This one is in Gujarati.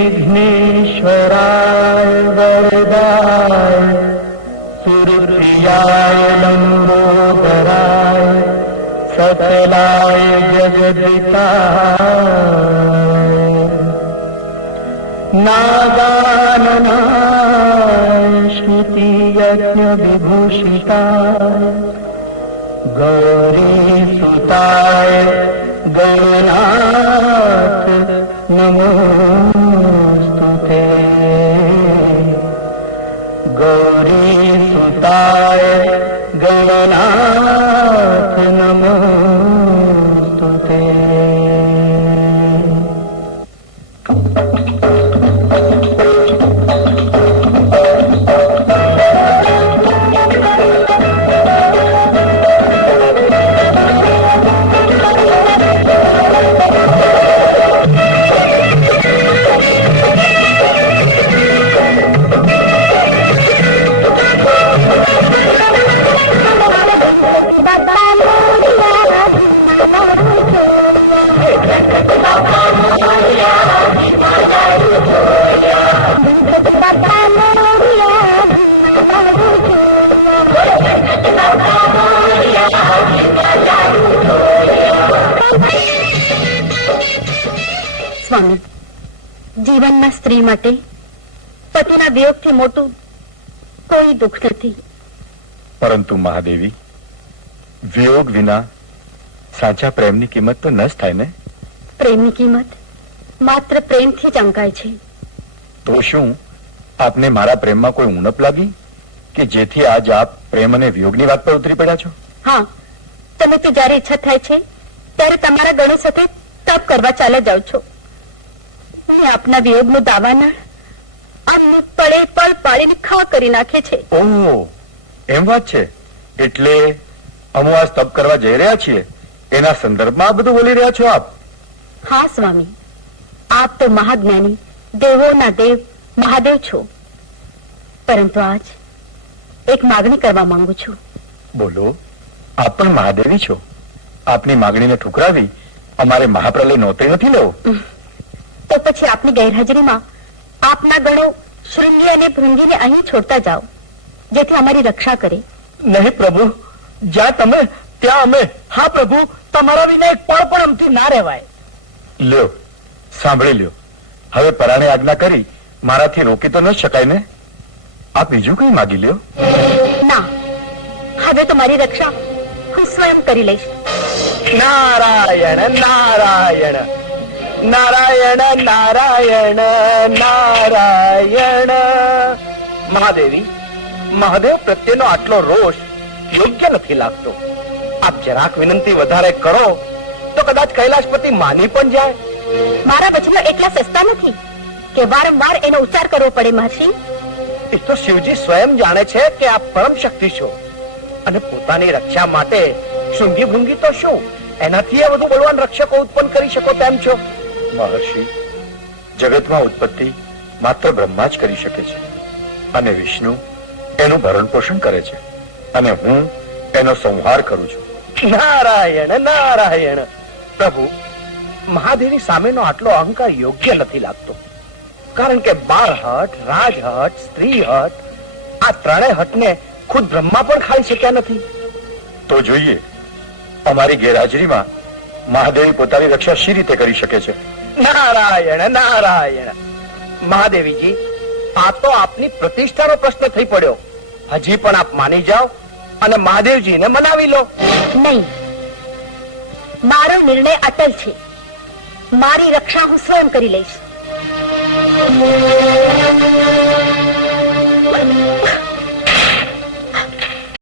विघ्नेश्वराय वरदाय सुरप्रियाय लंबोदराय सकलाय जगदिताय नागाननाय श्रुति यज्ञ विभूषिताय गौरी सुताय गणनाथ नमोस्तुते गौरी सुताय गणनाथ नमोस्तुते। સ્વામી, જીવનમાં સ્ત્રી માટે પતિના વિયોગથી મોટું કોઈ દુઃખ નથી. પરંતુ મહાદેવી, વિયોગ વિના સાચા પ્રેમની કિંમત તો ન જ થાય ને? પ્રેમની કિંમત માત્ર પ્રેમથી જ અંકાય છે. તો શું આપને મારા પ્રેમમાં કોઈ ઉણપ લાગી કે જેથી આજ આપ પ્રેમ અને વિયોગની વાત પર ઉતરી પડ્યા છો? હા, તમે તો જયારે ઈચ્છા થાય છે ત્યારે તમારા ગણો સાથે તપ કરવા ચાલ્યા જાઓ છો. આપના વિયોગનું દાવાનળ આમને પળે પળ પાડીને ખા કરી નાખે છે. ઓહ, એમ વાત છે. એટલે અમુ આજ તપ કરવા જઈ રહ્યા છીએ એના સંદર્ભમાં આ બધું બોલી રહ્યા છો આપ? હા સ્વામી, આપ તો મહાજ્ઞાની દેવોના દેવ મહાદેવ છો. પરંતુ આજ એક માગણી કરવા માંગુ છું. બોલો, આપ પણ મહાદેવી છો. આપની માગણીને ઠુકરાવી અમારે મહાપ્રલય નોતરી નથી લેવો? તો પછી આપની ગેરહાજરીમાં આપના ગણો શૃંગી અને ભૃંગીને અહીં છોડતા જાઓ, જેથી અમારી રક્ષા કરે. નહીં પ્રભુ, જ્યાં તમે ત્યાં અમે. હા પ્રભુ, તમારા વિના એક પળ પણ અમથી ના રહેવાય. લ્યો, સાંભળી લ્યો. હવે પરાણે આજ્ઞા કરી મારાથી રોકી તો ન શકાય ને? આપ બીજું કઈ માગી લ્યો. ના, હવે તો મારી રક્ષા હું સ્વયં કરી લઈશ. નારાયણ નારાયણ નારાયણ નારાયણ નારાયણ. મહાદેવી, મહાદેવ પ્રત્યેનો આટલો રોષ યોગ્ય નથી લાગતો. આપ જરાક વિનંતી વધારે કરો તો કદાચ કૈલાશપતિ માની પણ જાય. મારા વચનો એટલા સસ્તા નથી કે વારંવાર એનો ઉચ્ચાર કરવો પડે. મહર્ષિ, એ તો શિવજી સ્વયં જાણે છે કે આપ પરમ શક્તિ છો અને પોતાની રક્ષા માટે શૃંગી ભૃંગી તો શું, એનાથી વધુ બળવાન રક્ષકો ઉત્પન્ન કરી શકો તેમ છો. મહર્ષિ, જગતમાં ઉત્પત્તિ માત્ર બ્રહ્મા જ કરી શકે છે અને વિષ્ણુ એનું ભરણ પોષણ કરે છે અને હું એનો સંહાર કરું છું. નારાયણ નારાયણ. પ્રભુ, મહાદેવી સામેનો આટલો અહંકાર યોગ્ય નથી લાગતો. કારણ કે બાર હટ, રાજહટ, સ્ત્રી હટ, આ ત્રણેય હટને ખુદ બ્રહ્મા પણ ખાઈ શક્યા નથી. તો જોઈએ અમારી ગેરહાજરીમાં મહાદેવી પોતાની રક્ષા શી રીતે કરી શકે છે. નારાયણ નારાયણ. મહાદેવીજી, આ તો આપની પ્રતિષ્ઠાનો પ્રશ્ન થઈ પડ્યો. હજી પણ આપ માની જાઓ અને મહાદેવજીને મનાવી લો. નહીં, મારો નિર્ણય અટલ છે. મારી રક્ષા હું સ્વયં કરી લઈશ.